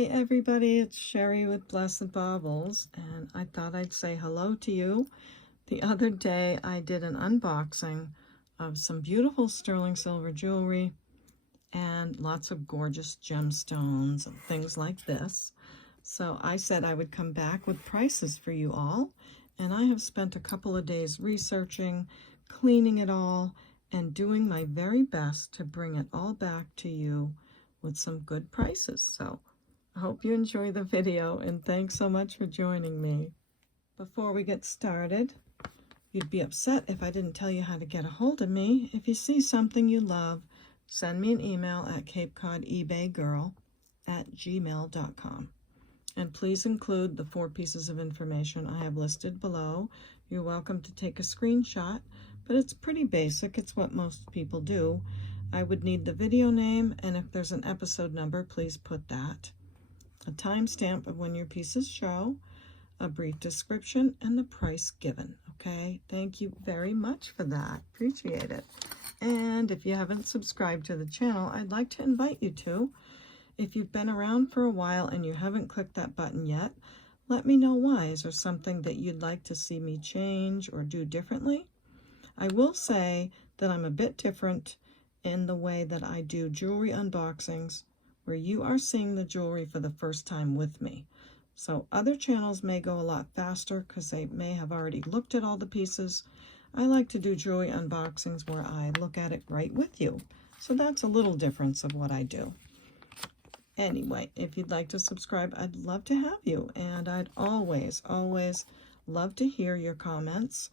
Hi everybody, it's Sherry with Blessed Baubles, and I thought I'd say hello to you. The other day I did an unboxing of some beautiful sterling silver jewelry and lots of gorgeous gemstones and things like this. So I said I would come back with prices for you all, and I have spent a couple of days researching, cleaning it all, and doing my very best to bring it all back to you with some good prices. So I hope you enjoy the video, and thanks so much for joining me. Before we get started, you'd be upset if I didn't tell you how to get a hold of me. If you see something you love, send me an email at CapeCodEbayGirl@gmail.com. And please include the 4 pieces of information I have listed below. You're welcome to take a screenshot, but it's pretty basic. It's what most people do. I would need the video name, and if there's an episode number, please put that. A timestamp of when your pieces show, a brief description, and the price given. Okay, thank you very much for that. Appreciate it. And if you haven't subscribed to the channel, I'd like to invite you to. If you've been around for a while and you haven't clicked that button yet, let me know why. Is there something that you'd like to see me change or do differently? I will say that I'm a bit different in the way that I do jewelry unboxings, where you are seeing the jewelry for the first time with me. So other channels may go a lot faster because they may have already looked at all the pieces. I like to do jewelry unboxings where I look at it right with you. So that's a little difference of what I do. Anyway, if you'd like to subscribe, I'd love to have you. And I'd always love to hear your comments,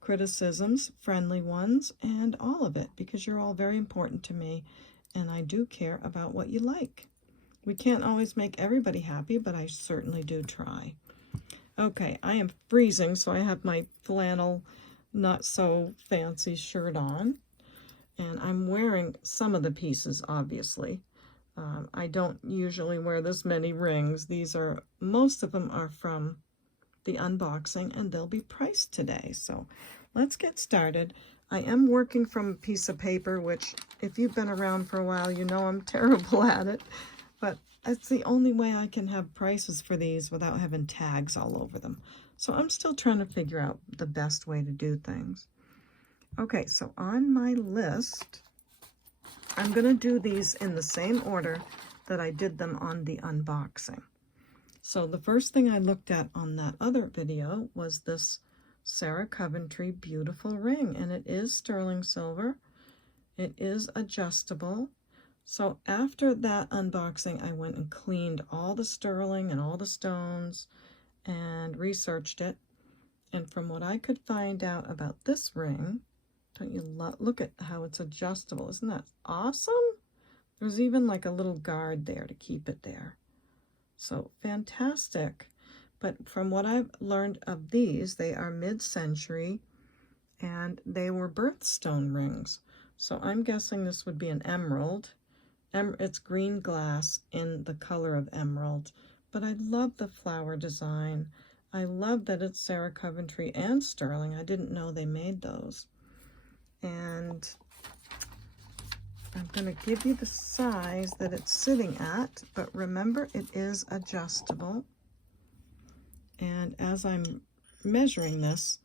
criticisms, friendly ones, and all of it, because you're all very important to me. And I do care about what you like. We can't always make everybody happy, but I certainly do try. Okay, I am freezing, so I have my flannel, not so fancy shirt on. And I'm wearing some of the pieces, obviously. I don't usually wear this many rings. Most of them are from the unboxing, and they'll be priced today. So let's get started. I am working from a piece of paper, which if you've been around for a while, you know I'm terrible at it, but it's the only way I can have prices for these without having tags all over them. So I'm still trying to figure out the best way to do things. Okay, so on my list, I'm going to do these in the same order that I did them on the unboxing. So the first thing I looked at on that other video was this Sarah Coventry beautiful ring, and it is sterling silver. It is adjustable. So after that unboxing, I went and cleaned all the sterling and all the stones and researched it. And from what I could find out about this ring, don't you look at how it's adjustable? Isn't that awesome? There's even like a little guard there to keep it there. So fantastic. But from what I've learned of these, they are mid-century, and they were birthstone rings. So I'm guessing this would be an emerald. It's green glass in the color of emerald. But I love the flower design. I love that it's Sarah Coventry and sterling. I didn't know they made those. And I'm going to give you the size that it's sitting at, but remember, it is adjustable. And as I'm measuring this,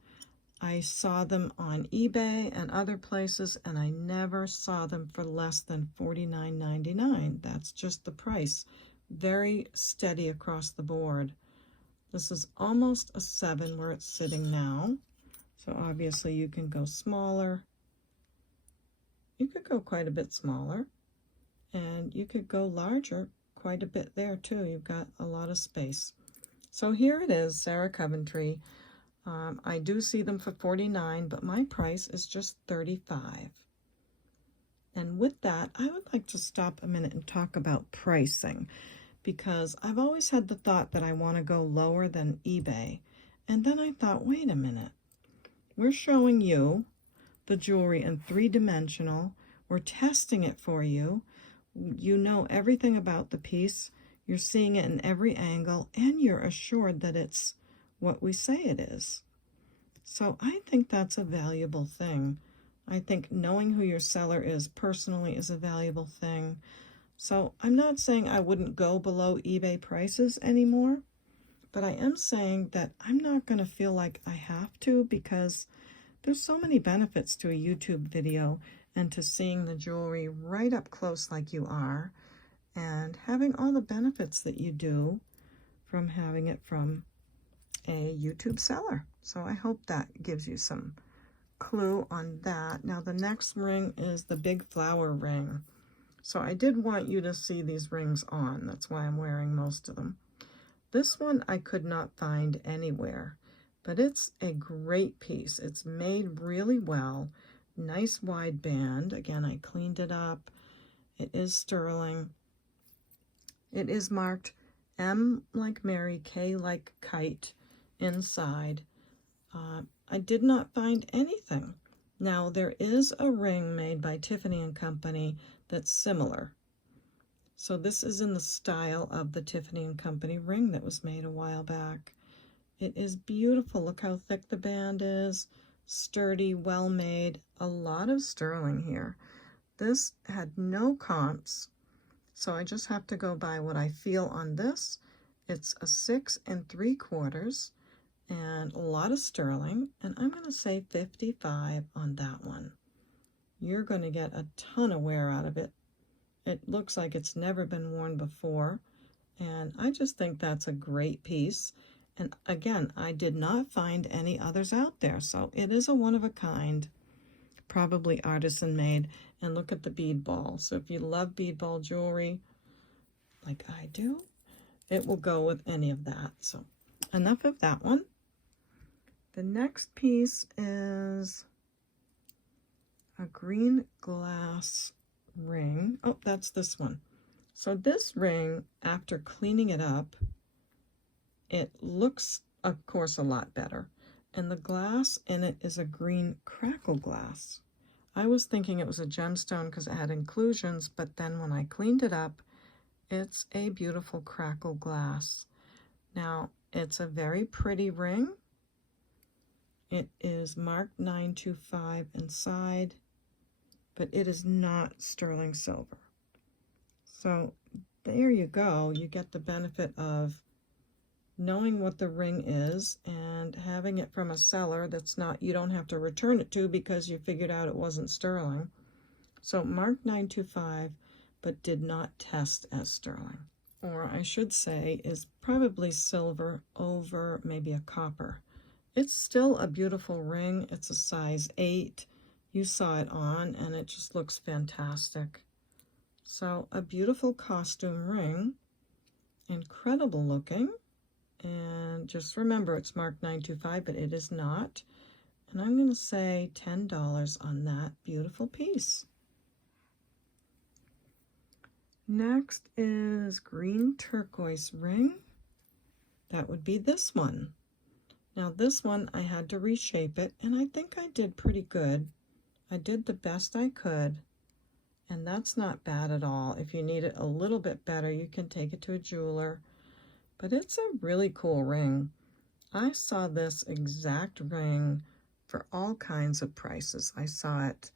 I saw them on eBay and other places, and I never saw them for less than $49.99. That's just the price. Very steady across the board. This is almost a 7 where it's sitting now. So obviously you can go smaller. You could go quite a bit smaller, and you could go larger quite a bit there too. You've got a lot of space. So here it is, Sarah Coventry. I do see them for $49, but my price is just $35. And with that, I would like to stop a minute and talk about pricing, because I've always had the thought that I want to go lower than eBay. And then I thought, wait a minute. We're showing you the jewelry in 3-dimensional. We're testing it for you. You know everything about the piece. You're seeing it in every angle, and you're assured that it's what we say it is. So I think that's a valuable thing. I think knowing who your seller is personally is a valuable thing. So I'm not saying I wouldn't go below eBay prices anymore, but I am saying that I'm not going to feel like I have to, because there's so many benefits to a YouTube video and to seeing the jewelry right up close like you are, and having all the benefits that you do from having it from a YouTube seller. So I hope that gives you some clue on that. Now the next ring is the big flower ring. So I did want you to see these rings on. That's why I'm wearing most of them. This one I could not find anywhere, but it's a great piece. It's made really well. Nice wide band. Again, I cleaned it up. It is sterling. It is marked M like Mary, K like kite inside. I did not find anything. Now there is a ring made by Tiffany & Company that's similar. So this is in the style of the Tiffany & Company ring that was made a while back. It is beautiful. Look how thick the band is. Sturdy, well made. A lot of sterling here. This had no comps, so I just have to go by what I feel on this. It's a 6 3/4 and a lot of sterling, and I'm going to say 55 on that one. You're going to get a ton of wear out of it. It looks like it's never been worn before, and I just think that's a great piece. And again, I did not find any others out there, so it is a one-of-a-kind, probably artisan made. And look at the bead ball. So if you love bead ball jewelry like I do, it will go with any of that. So enough of that one. The next piece is a green glass ring. Oh, that's this one. So this ring, after cleaning it up, it looks, of course, a lot better. And the glass in it is a green crackle glass. I was thinking it was a gemstone because it had inclusions, but then when I cleaned it up, it's a beautiful crackle glass. Now, it's a very pretty ring. It is marked 925 inside, but it is not sterling silver. So there you go. You get the benefit of knowing what the ring is and having it from a seller that's not, you don't have to return it to because you figured out it wasn't sterling. So marked 925, but did not test as sterling. Or I should say is probably silver over maybe a copper. It's still a beautiful ring. It's a size 8. You saw it on, and it just looks fantastic. So a beautiful costume ring, incredible looking. And just remember, it's marked 925, but it is not. And I'm going to say $10 on that beautiful piece. Next is green turquoise ring. That would be this one. Now this one, I had to reshape it, and I think I did pretty good. I did the best I could, and that's not bad at all. If you need it a little bit better, you can take it to a jeweler. But it's a really cool ring. I saw this exact ring for all kinds of prices. I saw it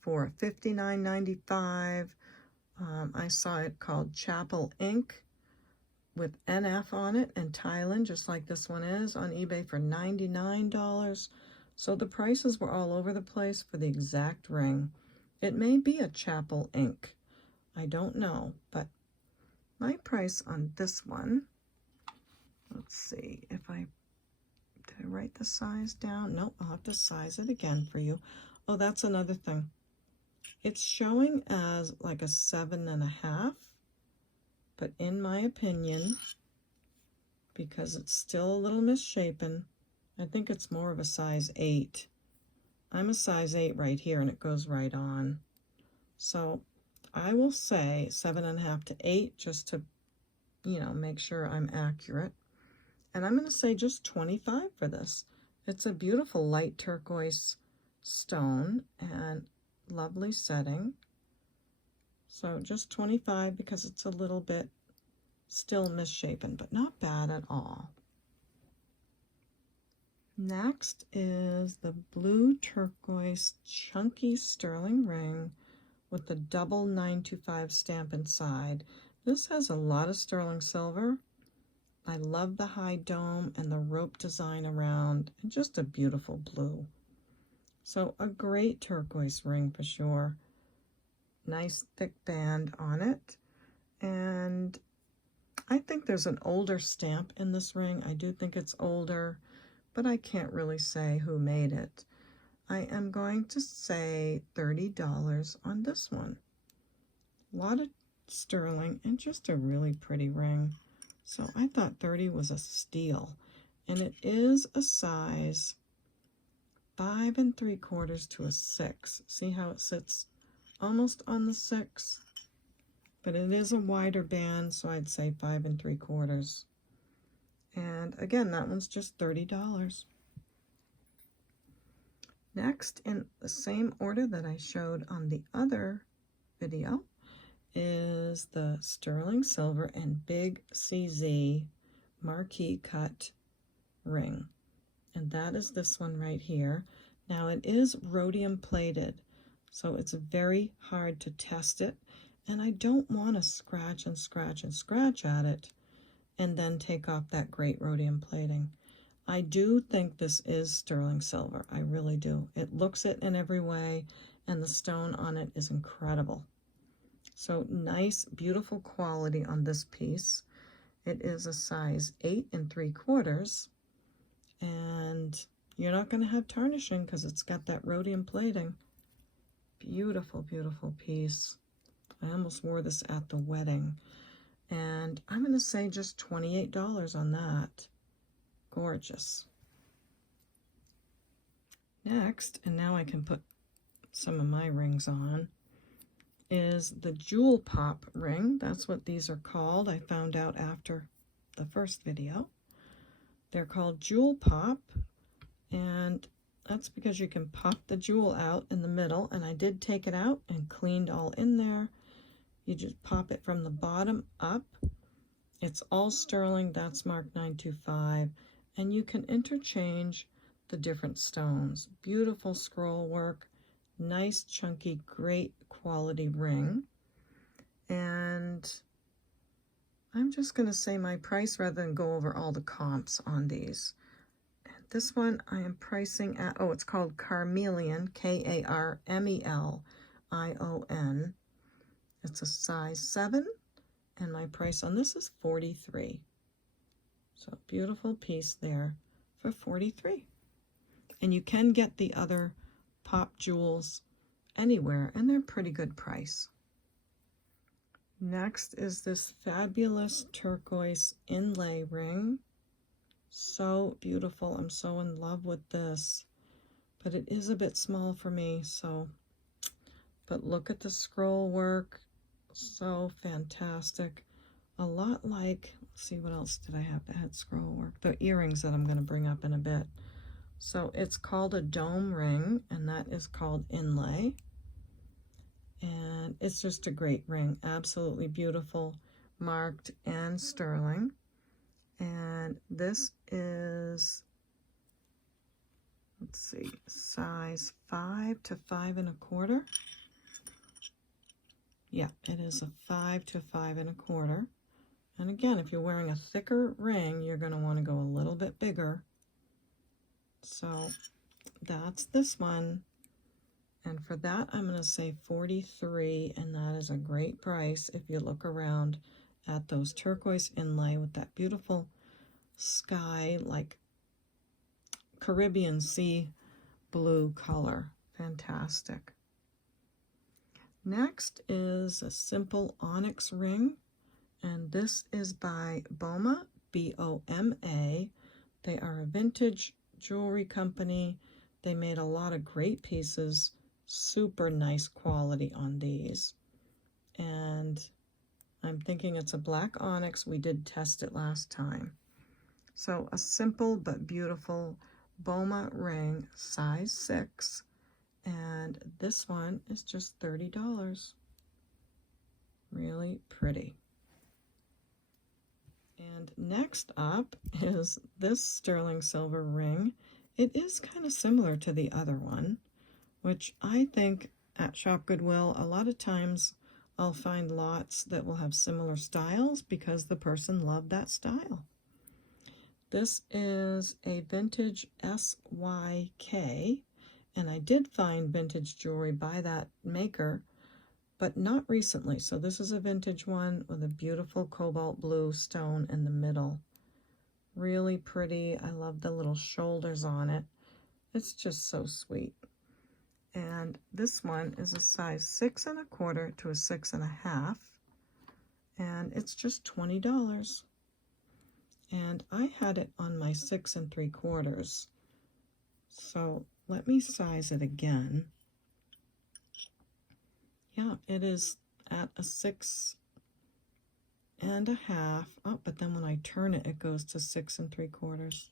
for $59.95. I saw it called Chapel Ink with NF on it and Thailand, just like this one is, on eBay for $99. So the prices were all over the place for the exact ring. It may be a Chapel Ink. I don't know, but my price on this one, let's see if did I write the size down? Nope, I'll have to size it again for you. Oh, that's another thing. It's showing as like a 7.5, but in my opinion, because it's still a little misshapen, I think it's more of a size 8. I'm a size 8 right here, and it goes right on. So I will say 7.5 to 8, just to, make sure I'm accurate. And I'm going to say just 25 for this. It's a beautiful light turquoise stone and lovely setting. So just 25 because it's a little bit still misshapen, but not bad at all. Next is the blue turquoise chunky sterling ring with the double 925 stamp inside. This has a lot of sterling silver. I love the high dome and the rope design around, and just a beautiful blue. So a great turquoise ring for sure. Nice thick band on it. And I think there's an older stamp in this ring. I do think it's older, but I can't really say who made it. I am going to say $30 on this one. A lot of sterling and just a really pretty ring. So I thought 30 was a steal. And it is a size 5 3/4 to a 6. See how it sits almost on the 6? But it is a wider band, so I'd say 5 3/4. And again, that one's just $30. Next, in the same order that I showed on the other video, is the sterling silver and big CZ marquee cut ring. And that is this one right here. Now it is rhodium plated, so it's very hard to test it. And I don't want to scratch and scratch and scratch at it and then take off that great rhodium plating. I do think this is sterling silver. I really do. It looks it in every way, and the stone on it is incredible. So nice, beautiful quality on this piece. It is a size 8 3/4, and you're not going to have tarnishing because it's got that rhodium plating. Beautiful, beautiful piece. I almost wore this at the wedding, and I'm going to say just $28 on that. Gorgeous. Next, and now I can put some of my rings on, is the jewel pop ring. That's what these are called. I found out after the first video. They're called jewel pop, and that's because you can pop the jewel out in the middle, and I did take it out and cleaned all in there. You just pop it from the bottom up. It's all sterling. That's marked 925. And you can interchange the different stones. Beautiful scroll work, nice chunky, great quality ring. And I'm just going to say my price rather than go over all the comps on these. And this one I am pricing at, oh, it's called Carmelion, Carmelion. It's a size 7, and my price on this is $43. So beautiful piece there for $43. And you can get the other pop jewels anywhere, and they're pretty good price. Next is this fabulous turquoise inlay ring. So beautiful. I'm so in love with this. But it is a bit small for me, so. But look at the scroll work. So fantastic. A lot like, let's see, what else did I have that had scroll work? The earrings that I'm going to bring up in a bit. So it's called a dome ring, and that is called inlay. And it's just a great ring. Absolutely beautiful, marked and sterling. And this is, let's see, size 5 to 5 1/4. Yeah, it is a 5 to 5 1/4. And again, if you're wearing a thicker ring, you're going to want to go a little bit bigger. So that's this one. And for that, I'm going to say $43, and that is a great price if you look around at those turquoise inlay with that beautiful sky, like Caribbean sea blue color. Fantastic. Next is a simple onyx ring, and this is by Boma, B-O-M-A. They are a vintage jewelry company. They made a lot of great pieces, super nice quality on these. And I'm thinking it's a black onyx. We did test it last time. So a simple but beautiful Boma ring, size 6. And this one is just $30. Really pretty. And next up is this sterling silver ring. It is kind of similar to the other one, which I think at Shop Goodwill, a lot of times I'll find lots that will have similar styles because the person loved that style. This is a vintage SYK, and I did find vintage jewelry by that maker, but not recently. So this is a vintage one with a beautiful cobalt blue stone in the middle. Really pretty. I love the little shoulders on it. It's just so sweet. And this one is a size 6 1/4 to a 6 1/2, and it's just $20. And I had it on my 6 3/4. So let me size it again. Yeah, it is at a 6 1/2. Oh, but then when I turn it, it goes to 6 3/4.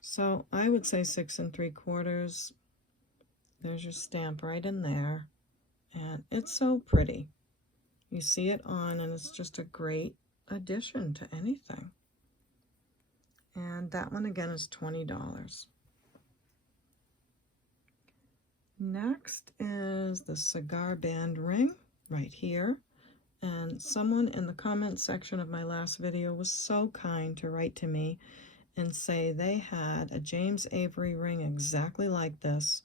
So I would say 6 3/4. There's your stamp right in there. And it's so pretty. You see it on, and it's just a great addition to anything. And that one again is $20. Next is the cigar band ring right here. And someone in the comment section of my last video was so kind to write to me and say they had a James Avery ring exactly like this.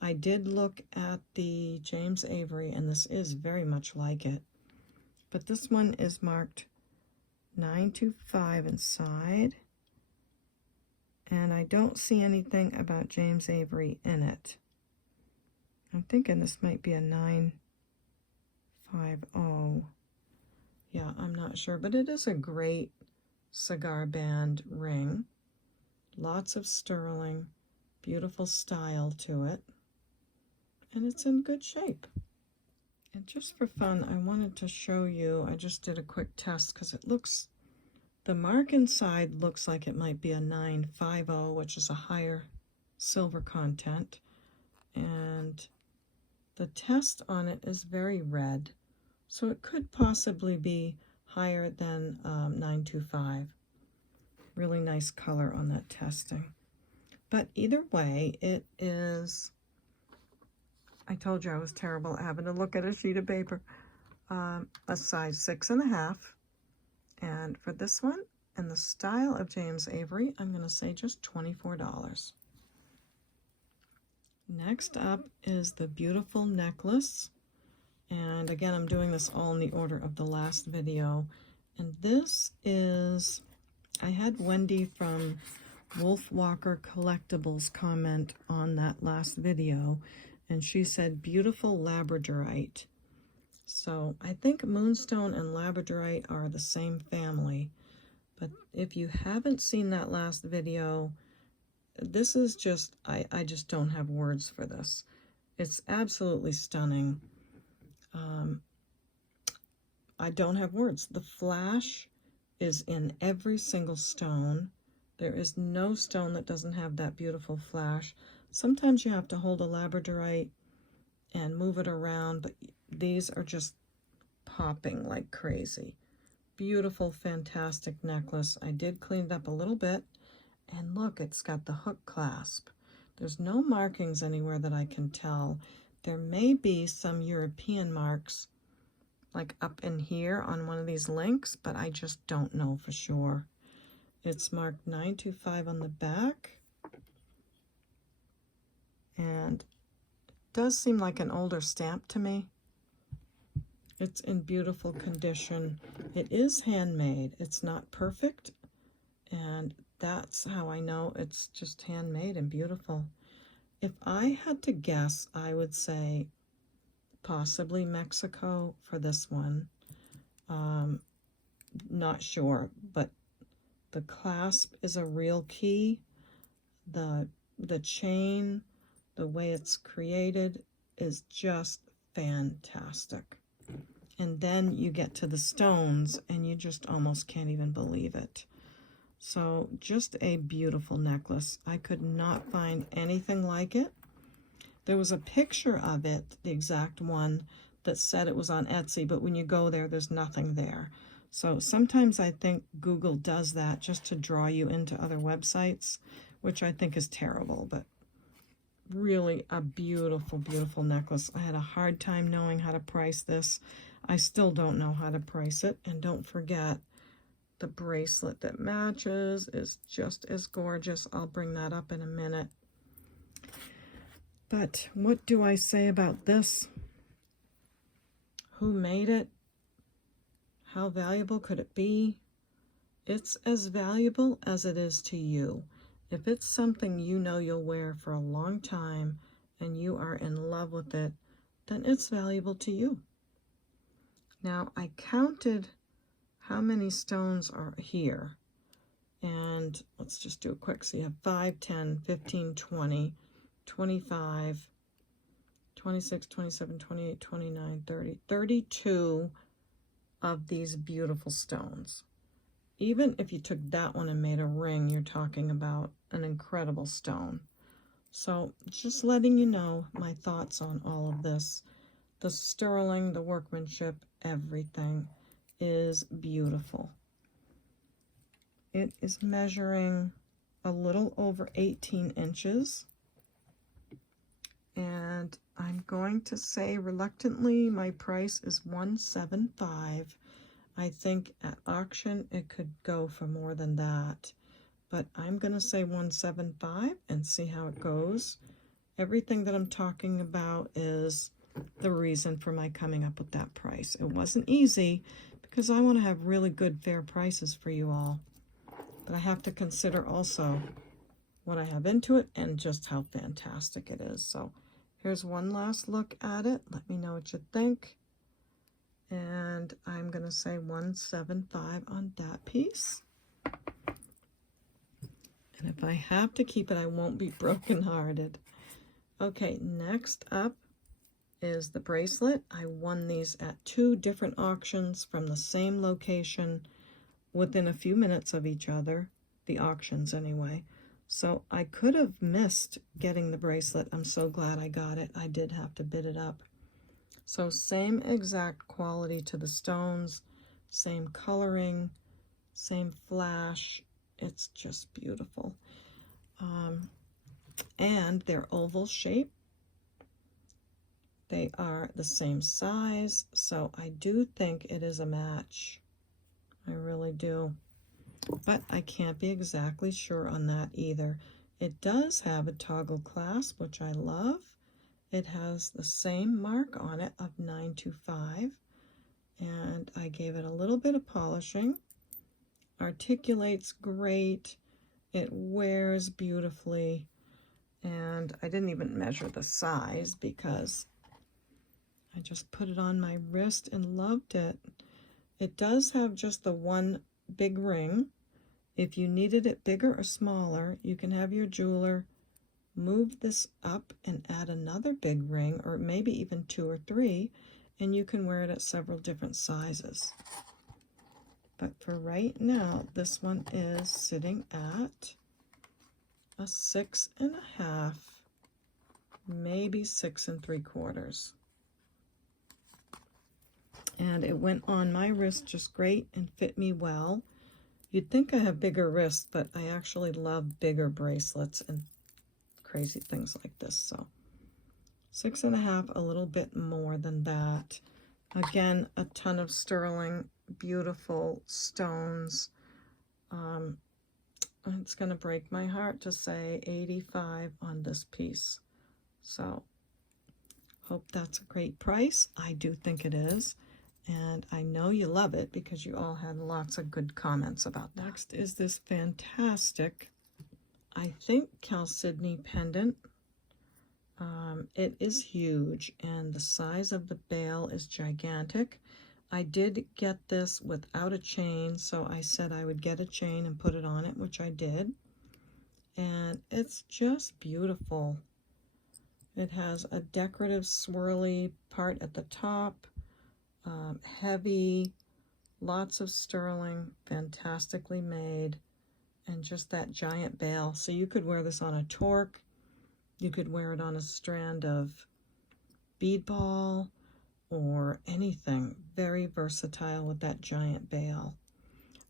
I did look at the James Avery, and this is very much like it. But this one is marked 925 inside. And I don't see anything about James Avery in it. I'm thinking this might be a 950. Yeah, I'm not sure. But it is a great cigar band ring. Lots of sterling. Beautiful style to it. And it's in good shape. And just for fun, I wanted to show you, I just did a quick test because it looks, the mark inside looks like it might be a 950, which is a higher silver content. And the test on it is very red. So it could possibly be higher than 925. Really nice color on that testing. But either way, it is, I told you I was terrible at having to look at a sheet of paper. A size 6 1/2. And for this one, in the style of James Avery, I'm going to say just $24. Next up is the beautiful necklace. And again, I'm doing this all in the order of the last video. And this is, I had Wendy from Wolf Walker Collectibles comment on that last video. And she said, beautiful Labradorite. So I think Moonstone and Labradorite are the same family. But if you haven't seen that last video, this is just, I just don't have words for this. It's absolutely stunning. I don't have words. The flash is in every single stone. There is no stone that doesn't have that beautiful flash. Sometimes you have to hold a Labradorite and move it around, but these are just popping like crazy. Beautiful, fantastic necklace. I did clean it up a little bit, and look, it's got the hook clasp. There's no markings anywhere that I can tell. There may be some European marks like up in here on one of these links, but I just don't know for sure. It's marked 925 on the back. And it does seem like an older stamp to me. It's in beautiful condition. It is handmade. It's not perfect, and that's how I know it's just handmade and beautiful. If I had to guess, I would say possibly Mexico for this one. Not sure, but the clasp is a real key. The chain, the way it's created is just fantastic. And then you get to the stones and you just almost can't even believe it. So just a beautiful necklace. I could not find anything like it. There was a picture of it, the exact one, that said it was on Etsy, but when you go there, there's nothing there. So sometimes I think Google does that just to draw you into other websites, which I think is terrible, but really a beautiful, beautiful necklace. I had a hard time knowing how to price this. I still don't know how to price it. And don't forget, the bracelet that matches is just as gorgeous. I'll bring that up in a minute. But what do I say about this? Who made it? How valuable could it be? It's as valuable as it is to you. If it's something you know you'll wear for a long time and you are in love with it, then it's valuable to you. Now, I counted how many stones are here. And let's just do it quick. So you have 5, 10, 15, 20, 25, 26, 27, 28, 29, 30, 32 of these beautiful stones. Even if you took that one and made a ring, you're talking about an incredible stone. So just letting you know my thoughts on all of this. The sterling, the workmanship, everything is beautiful. It is measuring a little over 18 inches. And I'm going to say reluctantly my price is $175. I think at auction it could go for more than that, but I'm going to say $175 and see how it goes. Everything that I'm talking about is the reason for my coming up with that price. It wasn't easy because I want to have really good fair prices for you all, but I have to consider also what I have into it and just how fantastic it is. So here's one last look at it. Let me know what you think. And I'm going to say $175 on that piece. And if I have to keep it, I won't be brokenhearted. Okay, next up is the bracelet. I won these at 2 different auctions from the same location within a few minutes of each other, the auctions anyway. So I could have missed getting the bracelet. I'm so glad I got it. I did have to bid it up. So same exact quality to the stones, same coloring, same flash. It's just beautiful. And they're oval shape. They are the same size, so I do think it is a match. I really do. But I can't be exactly sure on that either. It does have a toggle clasp, which I love. It has the same mark on it of 925, and I gave it a little bit of polishing. Articulates great. It wears beautifully, and I didn't even measure the size because I just put it on my wrist and loved it. It does have just the one big ring. If you needed it bigger or smaller, you can have your jeweler move this up and add another big ring, or maybe even 2 or 3, and you can wear it at several different sizes. But for right now, this one is sitting at a 6.5, maybe 6 3/4. And it went on my wrist just great and fit me well. You'd think I have bigger wrists, but I actually love bigger bracelets and crazy things like this. So 6.5, a little bit more than that. Again, a ton of sterling, beautiful stones. It's going to break my heart to say $85 on this piece. So hope that's a great price. I do think it is. And I know you love it because you all had lots of good comments about that. Next is this fantastic, I think, chalcedony pendant. It is huge, and the size of the bail is gigantic. I did get this without a chain, so I said I would get a chain and put it on it, which I did. And it's just beautiful. It has a decorative swirly part at the top, heavy, lots of sterling, fantastically made, and just that giant bail. So you could wear this on a torque. You could wear it on a strand of bead ball or anything. Very versatile with that giant bail.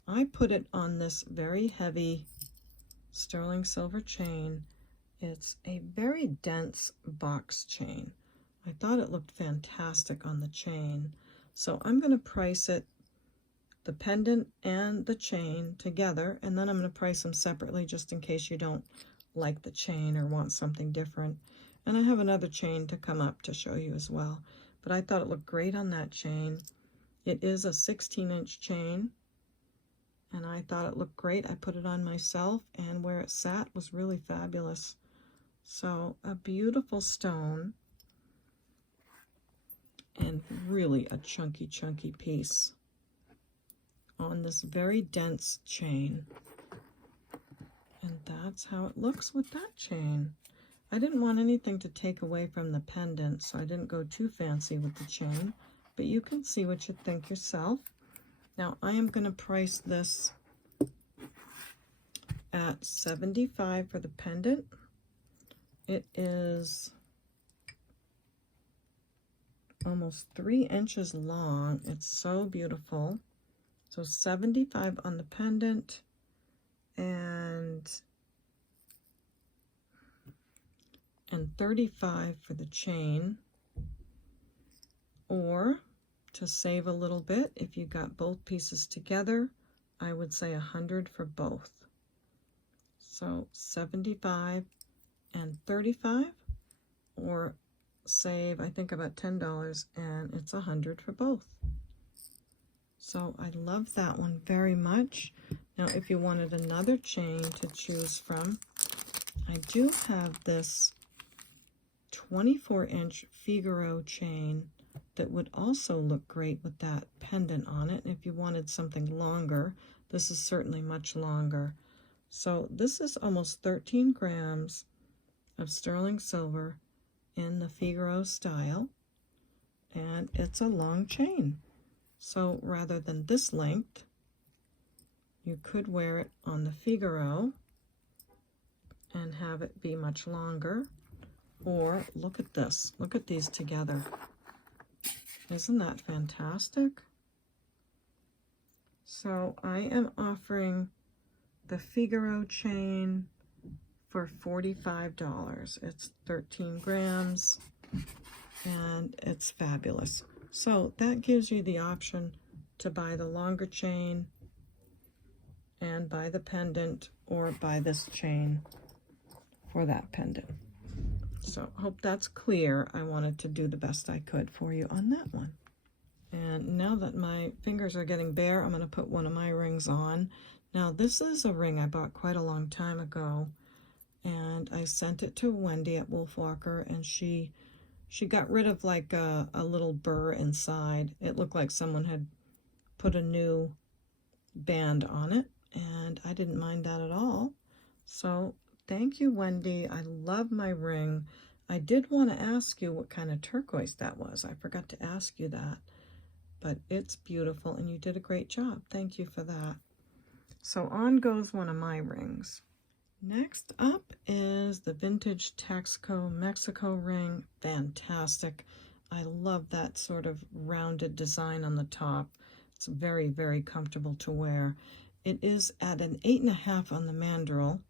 I put it on this very heavy sterling silver chain, It's a very dense box chain. I thought it looked fantastic on the chain. So I'm going to price it, the pendant and the chain together, and then I'm going to price them separately just in case you don't like the chain or want something different. And I have another chain to come up to show you as well. But I thought it looked great on that chain. It is a 16-inch chain, and I thought it looked great. I put it on myself, and where it sat was really fabulous. So a beautiful stone, and really a chunky piece on this very dense chain. And that's how it looks with that chain. I didn't want anything to take away from the pendant, so I didn't go too fancy with the chain, but you can see what you think yourself. Now I am going to price this at $75 for the pendant. It is almost 3 inches long. It's so beautiful. So $75 on the pendant and $35 for the chain. Or to save a little bit, if you got both pieces together, I would say $100 for both. So $75 and $35, or save, I think, about $10, and it's $100 for both. So I love that one very much. Now, if you wanted another chain to choose from, I do have this 24-inch Figaro chain that would also look great with that pendant on it. And if you wanted something longer, this is certainly much longer. So this is almost 13 grams of sterling silver in the Figaro style, and it's a long chain. So rather than this length, you could wear it on the Figaro and have it be much longer. Or look at this, look at these together. Isn't that fantastic? So I am offering the Figaro chain for $45. It's 13 grams and it's fabulous. So that gives you the option to buy the longer chain and buy the pendant, or buy this chain for that pendant. So hope that's clear. I wanted to do the best I could for you on that one. And now that my fingers are getting bare, I'm going to put one of my rings on. Now this is a ring I bought quite a long time ago, and I sent it to Wendy at Wolfwalker, and she got rid of like a little burr inside. It looked like someone had put a new band on it, and I didn't mind that at all. So thank you, Wendy. I love my ring. I did want to ask you what kind of turquoise that was. I forgot to ask you that, but it's beautiful, and you did a great job. Thank you for that. So on goes one of my rings. Next up is the vintage Taxco Mexico ring. Fantastic. I love that sort of rounded design on the top. It's very, very comfortable to wear. It is at an 8.5 on the mandrel,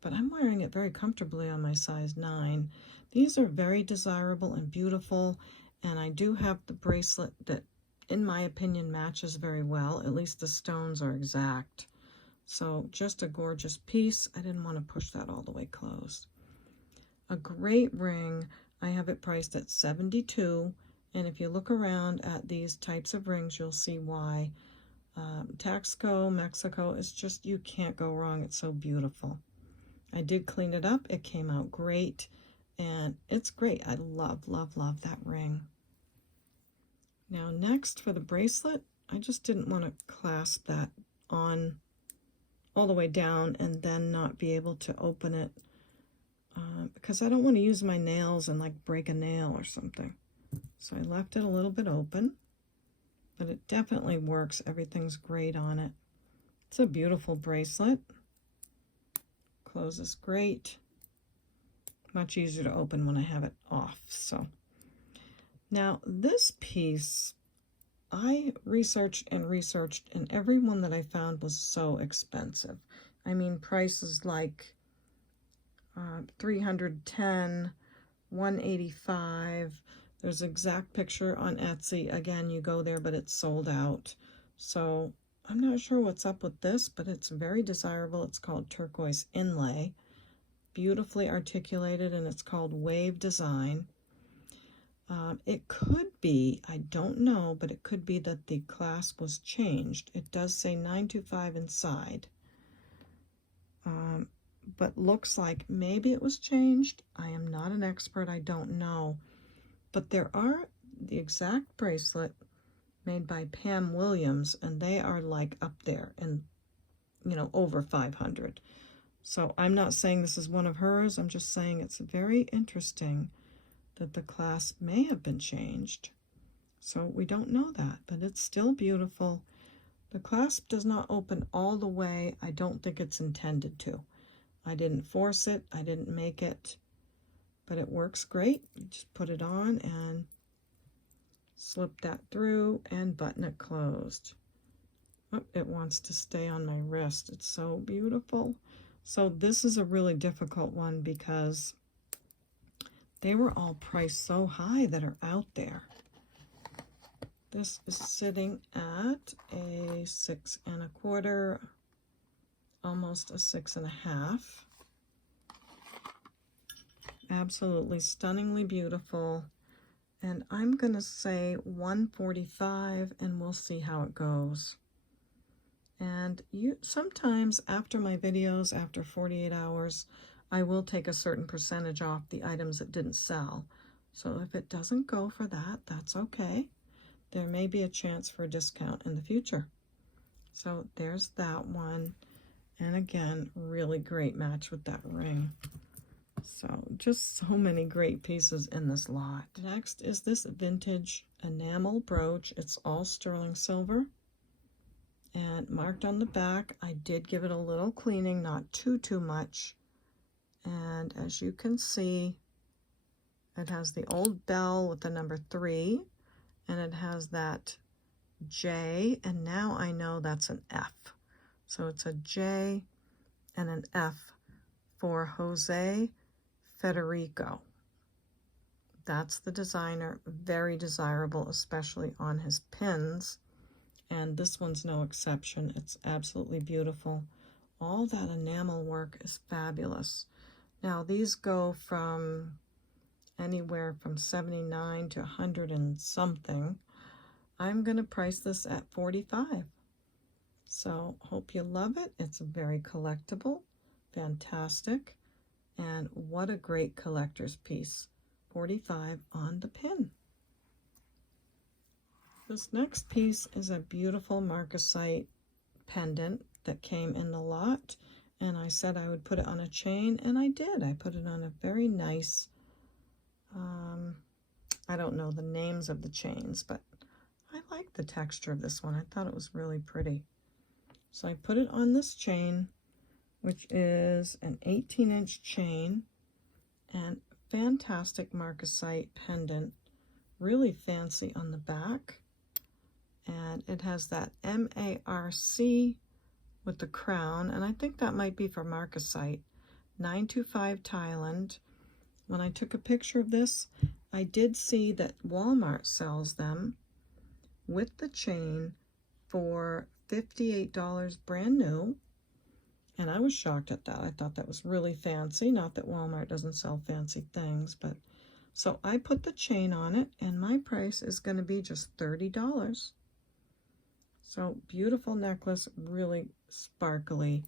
but I'm wearing it very comfortably on my size 9. These are very desirable and beautiful, and I do have the bracelet that, in my opinion, matches very well. At least the stones are exact. So just a gorgeous piece. I didn't want to push that all the way closed. A great ring. I have it priced at $72, and if you look around at these types of rings, you'll see why. Taxco Mexico is just, you can't go wrong. It's so beautiful. I did clean it up. It came out great, and it's great. I love, love, love that ring. Now next for the bracelet, I just didn't want to clasp that on all the way down and then not be able to open it because I don't want to use my nails and like break a nail or something. So I left it a little bit open, but it definitely works. Everything's great on it. It's a beautiful bracelet. Closes great. Much easier to open when I have it off. So now this piece, I researched, and every one that I found was so expensive. I mean, prices like $310, $185. There's an exact picture on Etsy. Again, you go there, but it's sold out. So I'm not sure what's up with this, but it's very desirable. It's called Turquoise Inlay. Beautifully articulated, and it's called Wave Design. It could be, I don't know, but it could be that the clasp was changed. It does say 925 inside. But looks like maybe it was changed. I am not an expert, I don't know. But there are the exact bracelet made by Pam Williams, and they are like up there and, you know, over 500. So I'm not saying this is one of hers. I'm just saying it's very interesting that the clasp may have been changed. So we don't know that, but it's still beautiful. The clasp does not open all the way. I don't think it's intended to. I didn't force it. I didn't make it, but it works great. You just put it on and slip that through and button it closed. Oh, it wants to stay on my wrist. It's so beautiful. So this is a really difficult one because they were all priced so high that are out there. This is sitting at a 6 1/4, almost a 6 1/2. Absolutely stunningly beautiful. And I'm gonna say 145, and we'll see how it goes. And sometimes after my videos, after 48 hours, I will take a certain percentage off the items that didn't sell. So if it doesn't go for that, that's okay. There may be a chance for a discount in the future. So there's that one. And again, really great match with that ring. So just so many great pieces in this lot. Next is this vintage enamel brooch. It's all sterling silver. And marked on the back, I did give it a little cleaning, not too much. And as you can see, it has the old bell with the number 3, and it has that J, and now I know that's an F. So it's a J and an F for Jose Federico. That's the designer. Very desirable, especially on his pins. And this one's no exception. It's absolutely beautiful. All that enamel work is fabulous. Now these go from anywhere from 79 to 100 and something. I'm going to price this at 45. So hope you love it. It's very collectible, fantastic, and what a great collector's piece. 45 on the pin. This next piece is a beautiful marcasite pendant that came in the lot, and I said I would put it on a chain, and I did. I put it on a very nice, I don't know the names of the chains, but I like the texture of this one. I thought it was really pretty. So I put it on this chain, which is an 18-inch chain, and fantastic marcasite pendant, really fancy on the back. And it has that MARC with the crown, and I think that might be for marcasite. 925 Thailand. When I took a picture of this, I did see that Walmart sells them with the chain for $58 brand new, and I was shocked at that. I thought that was really fancy. Not that Walmart doesn't sell fancy things, but so I put the chain on it, and my price is going to be just $30. So beautiful necklace, really sparkly,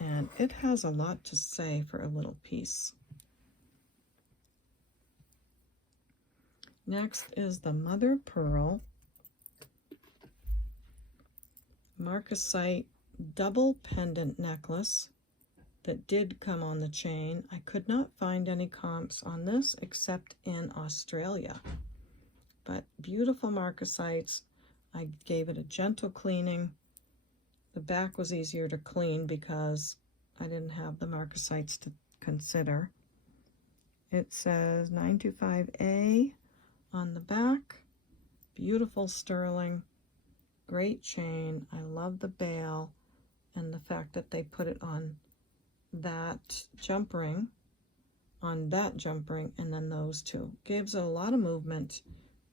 and it has a lot to say for a little piece. Next is the mother pearl marcasite double pendant necklace that did come on the chain. I could not find any comps on this except in Australia, but beautiful marcasites. I gave it a gentle cleaning. The back was easier to clean because I didn't have the marcasites to consider. It says 925A on the back. Beautiful sterling, great chain. I love the bail and the fact that they put it on that jump ring. on that jump ring, and then those two. Gives it a lot of movement,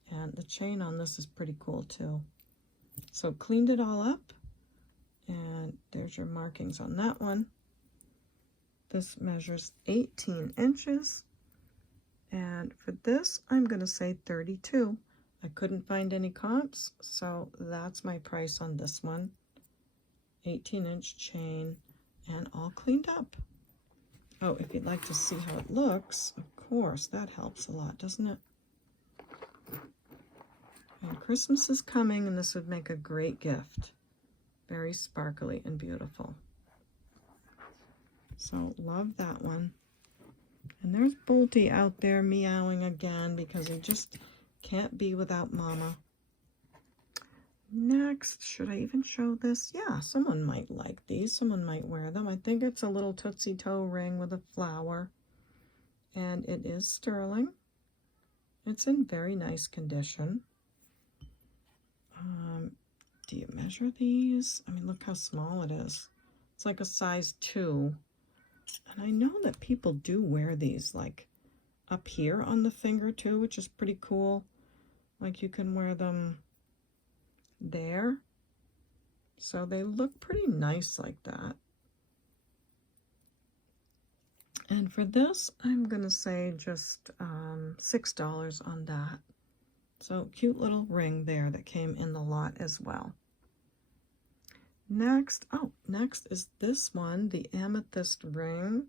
and the chain on this is pretty cool too. So cleaned it all up, and there's your markings on that one. This measures 18 inches, and for this I'm going to say 32. I couldn't find any comps, so that's my price on this one. 18-inch chain, and all cleaned up. Oh, if you'd like to see how it looks, of course, that helps a lot, doesn't it? And Christmas is coming, and this would make a great gift. Very sparkly and beautiful. So, love that one. And there's Bolty out there meowing again because he just can't be without Mama. Next, should I even show this? Yeah, someone might like these. Someone might wear them. I think it's a little Tootsie Toe ring with a flower. And it is sterling. It's in very nice condition. Do you measure these? I mean, look how small it is. It's like a size 2. And I know that people do wear these like up here on the finger too, which is pretty cool. Like you can wear them there. So they look pretty nice like that. And for this, I'm going to say just $6 on that. So cute little ring there that came in the lot as well. Next is this one, the amethyst ring.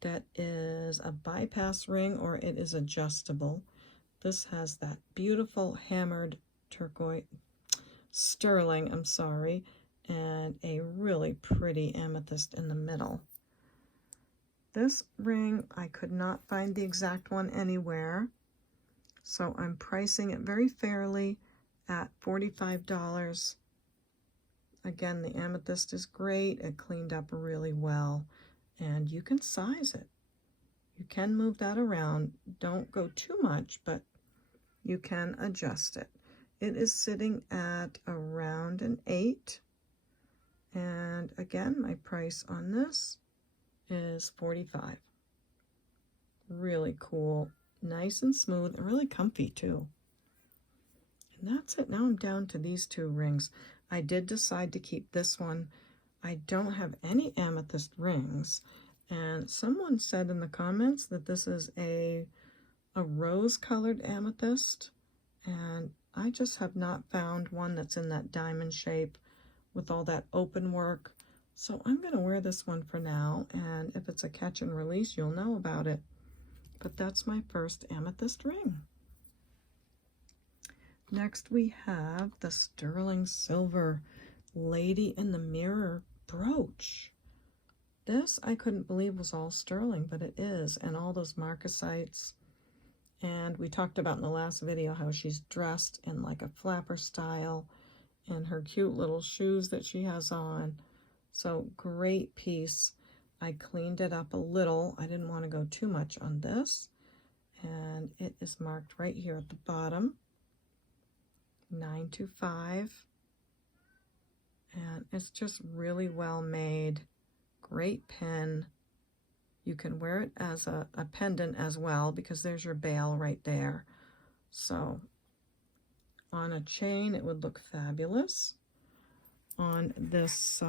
That is a bypass ring, or it is adjustable. This has that beautiful hammered turquoise, sterling, and a really pretty amethyst in the middle. This ring, I could not find the exact one anywhere, so I'm pricing it very fairly at $45. Again, the amethyst is great. It cleaned up really well, and you can size it. You can move that around. Don't go too much, but you can adjust it. It is sitting at around an 8. And again, my price on this is $45. Really cool, nice and smooth, and really comfy too. And that's it. Now I'm down to these 2 rings. I did decide to keep this one. I don't have any amethyst rings, and someone said in the comments that this is a rose-colored amethyst, and I just have not found one that's in that diamond shape with all that open work. So I'm going to wear this one for now, and if it's a catch and release, you'll know about it. But that's my first amethyst ring. Next we have the sterling silver Lady in the Mirror brooch. This I couldn't believe was all sterling, but it is, and all those marcasites. And we talked about in the last video how she's dressed in like a flapper style, and her cute little shoes that she has on. So great piece. I cleaned it up a little. I didn't want to go too much on this. And it is marked right here at the bottom, 925. And it's just really well made. Great pin. You can wear it as a pendant as well, because there's your bail right there. So on a chain, it would look fabulous. On this,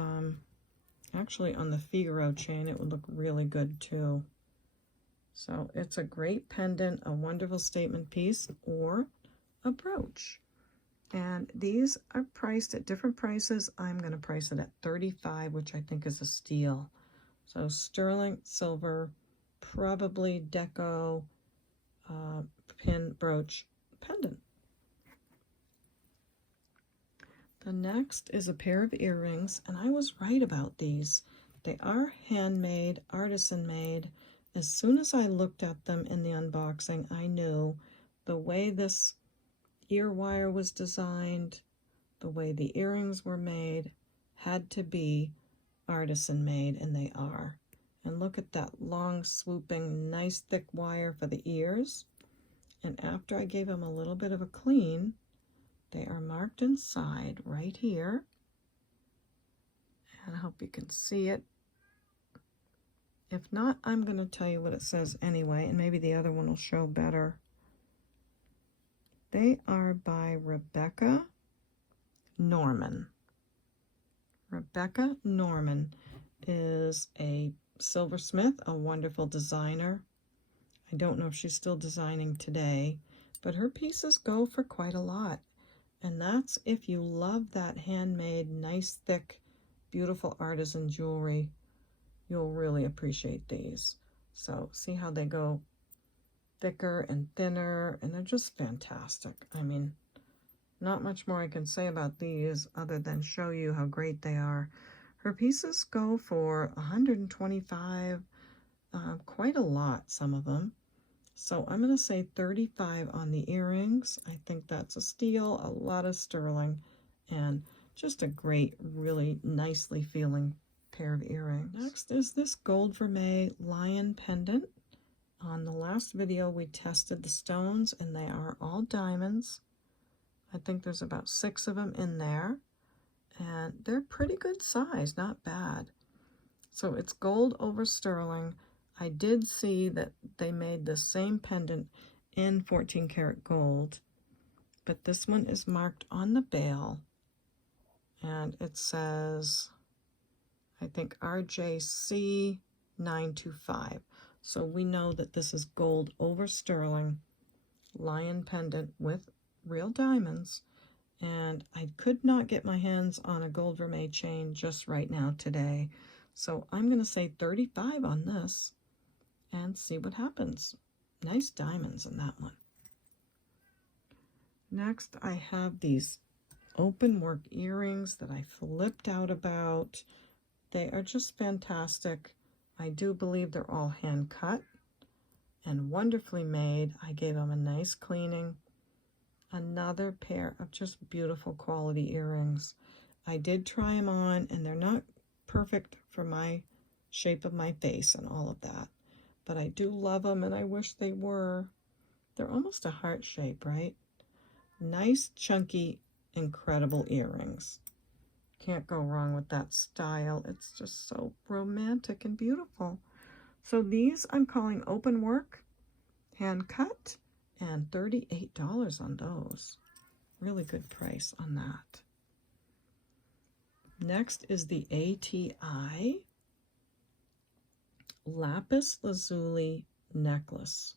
actually on the Figaro chain, it would look really good too. So it's a great pendant, a wonderful statement piece, or a brooch. And these are priced at different prices. I'm going to price it at $35, which I think is a steal. So sterling silver, probably deco, pin, brooch, pendant. The next is a pair of earrings, and I was right about these. They are handmade, artisan made. As soon as I looked at them in the unboxing, I knew the way this ear wire was designed, the way the earrings were made, had to be artisan made, and they are. And look at that long, swooping, nice thick wire for the ears. And after I gave them a little bit of a clean, they are marked inside right here. And I hope you can see it. If not, I'm going to tell you what it says anyway, and maybe the other one will show better. They are by Rebecca Norman. Rebecca Norman is a silversmith, a wonderful designer. I don't know if she's still designing today, but her pieces go for quite a lot. And that's if you love that handmade, nice, thick, beautiful artisan jewelry, you'll really appreciate these. So see how they go thicker and thinner, and they're just fantastic. I mean, not much more I can say about these other than show you how great they are. Her pieces go for $125, quite a lot, some of them. So I'm going to say $35 on the earrings. I think that's a steal, a lot of sterling, and just a great, really nicely feeling pair of earrings. Next is this gold vermeil lion pendant. On the last video, we tested the stones, and they are all diamonds. I think there's about 6 of them in there, and they're pretty good size, not bad. So it's gold over sterling. I did see that they made the same pendant in 14 karat gold, but this one is marked on the bail, and it says, I think RJC 925. So we know that this is gold over sterling, lion pendant with real diamonds, and I could not get my hands on a gold vermeil chain just right now today. So I'm going to say $35 on this and see what happens. Nice diamonds in that one. Next, I have these open work earrings that I flipped out about. They are just fantastic. I do believe they're all hand cut and wonderfully made. I gave them a nice cleaning. Another pair of just beautiful quality earrings. I did try them on, and they're not perfect for my shape of my face and all of that, but I do love them, and I wish they were. They're almost a heart shape, right? Nice, chunky, incredible earrings. Can't go wrong with that style. It's just so romantic and beautiful. So these I'm calling open work, hand cut, and $38 on those. Really good price on that. Next is the ATI lapis lazuli necklace.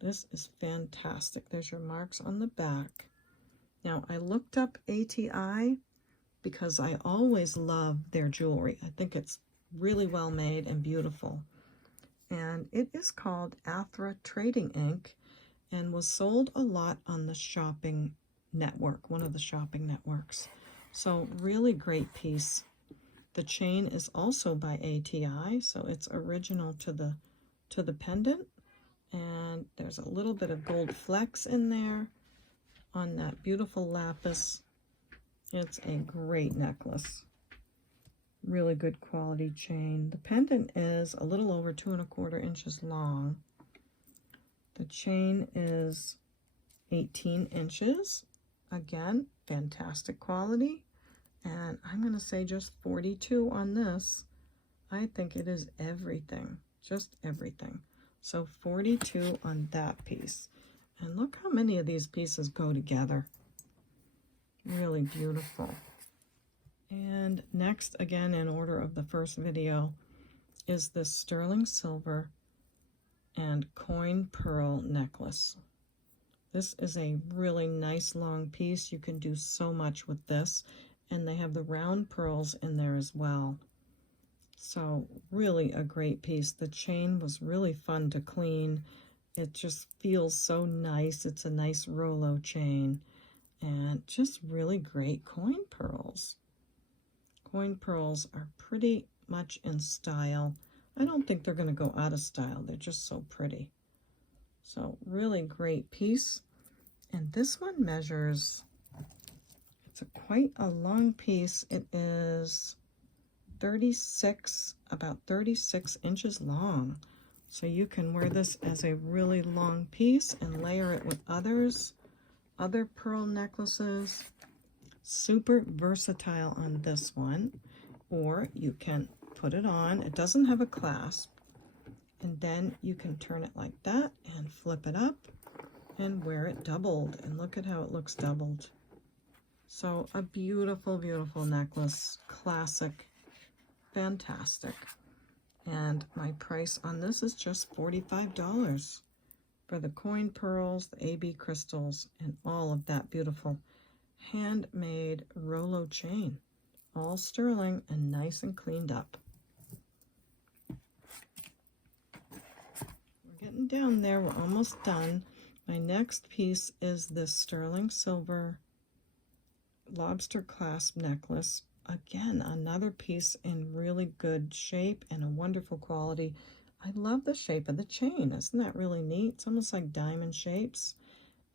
This is fantastic. There's your marks on the back. Now, I looked up ATI because I always love their jewelry. I think it's really well made and beautiful. And it is called Athra Trading Inc. and was sold a lot on the shopping network, one of the shopping networks. So really great piece. The chain is also by ATI, so it's original to the pendant. And there's a little bit of gold flecks in there on that beautiful lapis. It's a great necklace. Really good quality chain. The pendant is a little over 2 1/4 inches long. The chain is 18 inches. Again, fantastic quality. And I'm going to say just $42 on this. I think it is everything, just everything. So $42 on that piece. And look how many of these pieces go together. Really beautiful. And next, again, in order of the first video, is this sterling silver and coin pearl necklace. This is a really nice long piece. You can do so much with this, and they have the round pearls in there as well. So really a great piece. The chain was really fun to clean. It just feels so nice. It's a nice Rolo chain, and just really great coin pearls. Coin pearls are pretty much in style. I don't think they're going to go out of style. They're just so pretty. So really great piece. And this one measures, it's quite a long piece. It is about 36 inches long. So you can wear this as a really long piece and layer it with other pearl necklaces. Super versatile on this one. Or you can put it on. It doesn't have a clasp, And then you can turn it like that and flip it up and wear it doubled. And look at how it looks doubled. So a beautiful, beautiful necklace, classic, fantastic. And my price on this is just $45 for the coin pearls, the AB crystals, and all of that beautiful handmade Rolo chain. All sterling and nice and cleaned up. We're getting down there. We're almost done. My next piece is this sterling silver lobster clasp necklace. Again, another piece in really good shape and a wonderful quality. I love the shape of the chain. Isn't that really neat? It's almost like diamond shapes.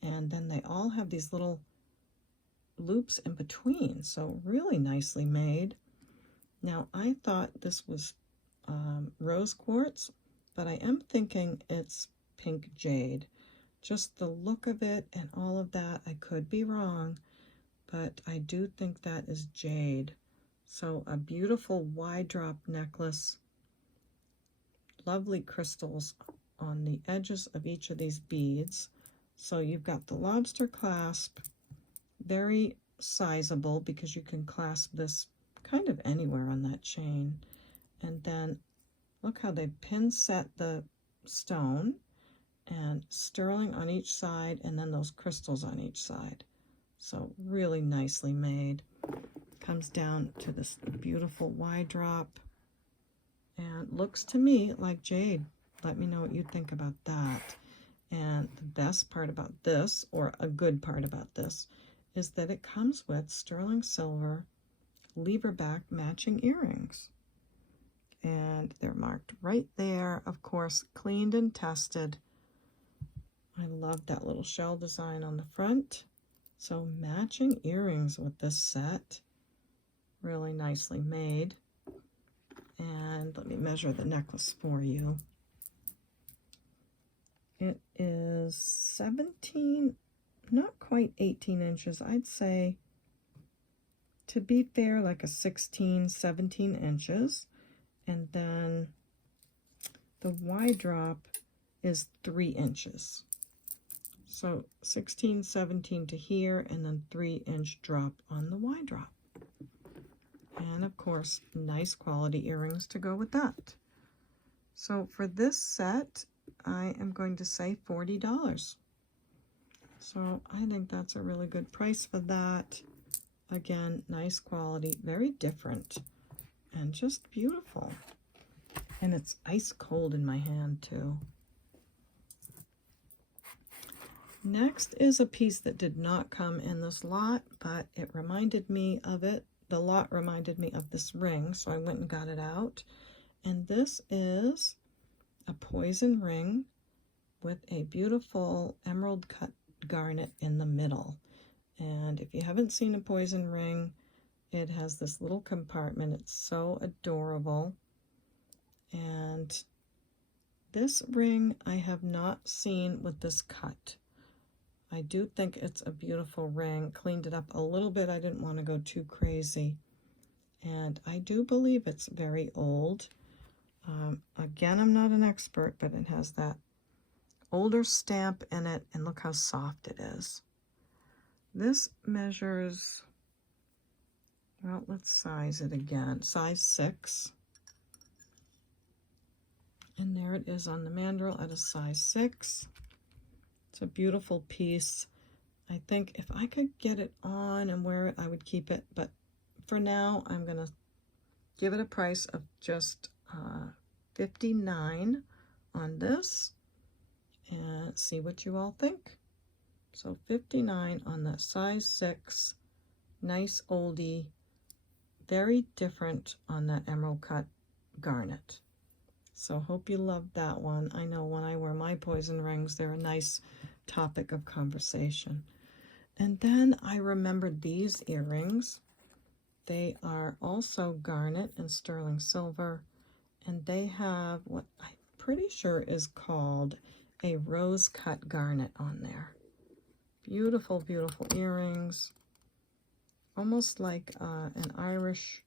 And then they all have these little loops in between. So really nicely made. Now, I thought this was rose quartz, but I am thinking it's pink jade. Just the look of it and all of that, I could be wrong, but I do think that is jade. So a beautiful wide drop necklace, lovely crystals on the edges of each of these beads. So you've got the lobster clasp, very sizable because you can clasp this kind of anywhere on that chain. And then look how they pin set the stone and sterling on each side, and then those crystals on each side. So really nicely made. Comes down to this beautiful wide drop and looks to me like jade. Let me know what you think about that. And the best part about this, or a good part about this, is that it comes with sterling silver lever-back matching earrings. And they're marked right there, of course, cleaned and tested. I love that little shell design on the front. So matching earrings with this set. Really nicely made. And let me measure the necklace for you. It is 17, not quite 18 inches. I'd say, to be fair, like a 16, 17 inches. And then the wide drop is 3 inches. So 16, 17 to here, and then 3-inch drop on the wide drop. And of course, nice quality earrings to go with that. So for this set, I am going to say $40. So I think that's a really good price for that. Again, nice quality, very different, and just beautiful. And it's ice cold in my hand too. Next is a piece that did not come in this lot, but it reminded me of it. The lot reminded me of this ring, so I went and got it out. And this is a poison ring with a beautiful emerald cut garnet in the middle. And if you haven't seen a poison ring, it has this little compartment. It's so adorable. And this ring I have not seen with this cut. I do think it's a beautiful ring. Cleaned it up a little bit. I didn't want to go too crazy. And I do believe it's very old. Again, I'm not an expert, but it has that older stamp in it, and look how soft it is. This measures, well, let's size it again. Size 6. And there it is on the mandrel at a size 6. It's a beautiful piece. I think if I could get it on and wear it, I would keep it. But for now, I'm going to give it a price of just $59 on this. And see what you all think. So $59 on that size 6. Nice oldie. Very different on that emerald cut garnet. So hope you loved that one. I know when I wear my poison rings, they're a nice topic of conversation. And then I remembered these earrings. They are also garnet and sterling silver, and they have what I'm pretty sure is called a rose cut garnet on there. Beautiful, beautiful earrings. Almost like an Irish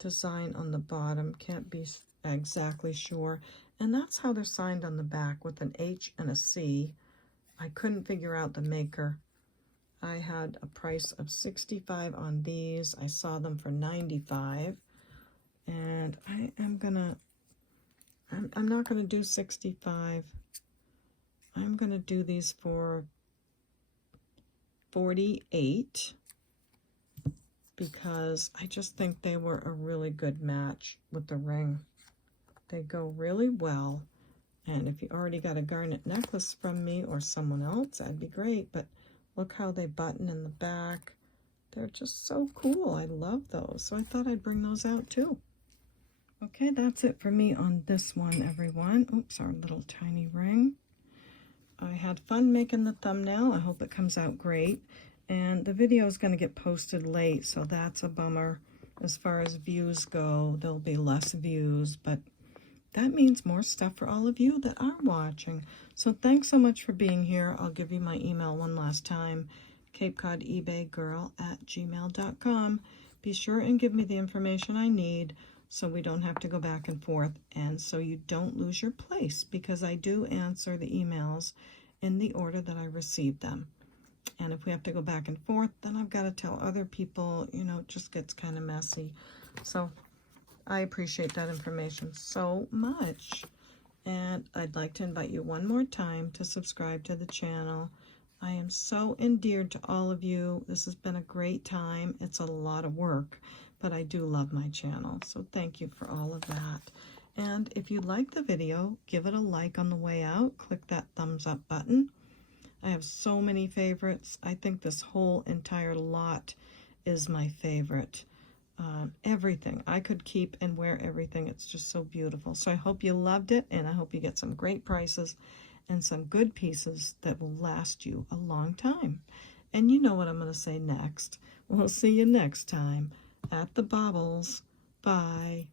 design on the bottom. Can't be exactly sure. And that's how they're signed on the back, with an H and a C. I couldn't figure out the maker. I had a price of $65 on these. I saw them for $95. And I am gonna, I'm not gonna do $65. I'm gonna do these for $48 because I just think they were a really good match with the ring. They go really well. And if you already got a garnet necklace from me or someone else, that'd be great. But look how they button in the back. They're just so cool. I love those. So I thought I'd bring those out too. Okay, that's it for me on this one, everyone. Oops, our little tiny ring. I had fun making the thumbnail. I hope it comes out great. And the video is going to get posted late, so that's a bummer. As far as views go, there'll be less views, but that means more stuff for all of you that are watching. So thanks so much for being here. I'll give you my email one last time, CapeCodEbayGirl@gmail.com. Be sure and give me the information I need so we don't have to go back and forth, and so you don't lose your place, because I do answer the emails in the order that I receive them. And if we have to go back and forth, then I've got to tell other people, you know, it just gets kind of messy. So I appreciate that information so much. And I'd like to invite you one more time to subscribe to the channel. I am so endeared to all of you. This has been a great time. It's a lot of work, but I do love my channel. So thank you for all of that. And if you like the video, give it a like on the way out. Click that thumbs up button. I have so many favorites. I think this whole entire lot is my favorite. Everything. I could keep and wear everything. It's just so beautiful. So I hope you loved it, and I hope you get some great prices and some good pieces that will last you a long time. And you know what I'm going to say next. We'll see you next time at the Baubles. Bye.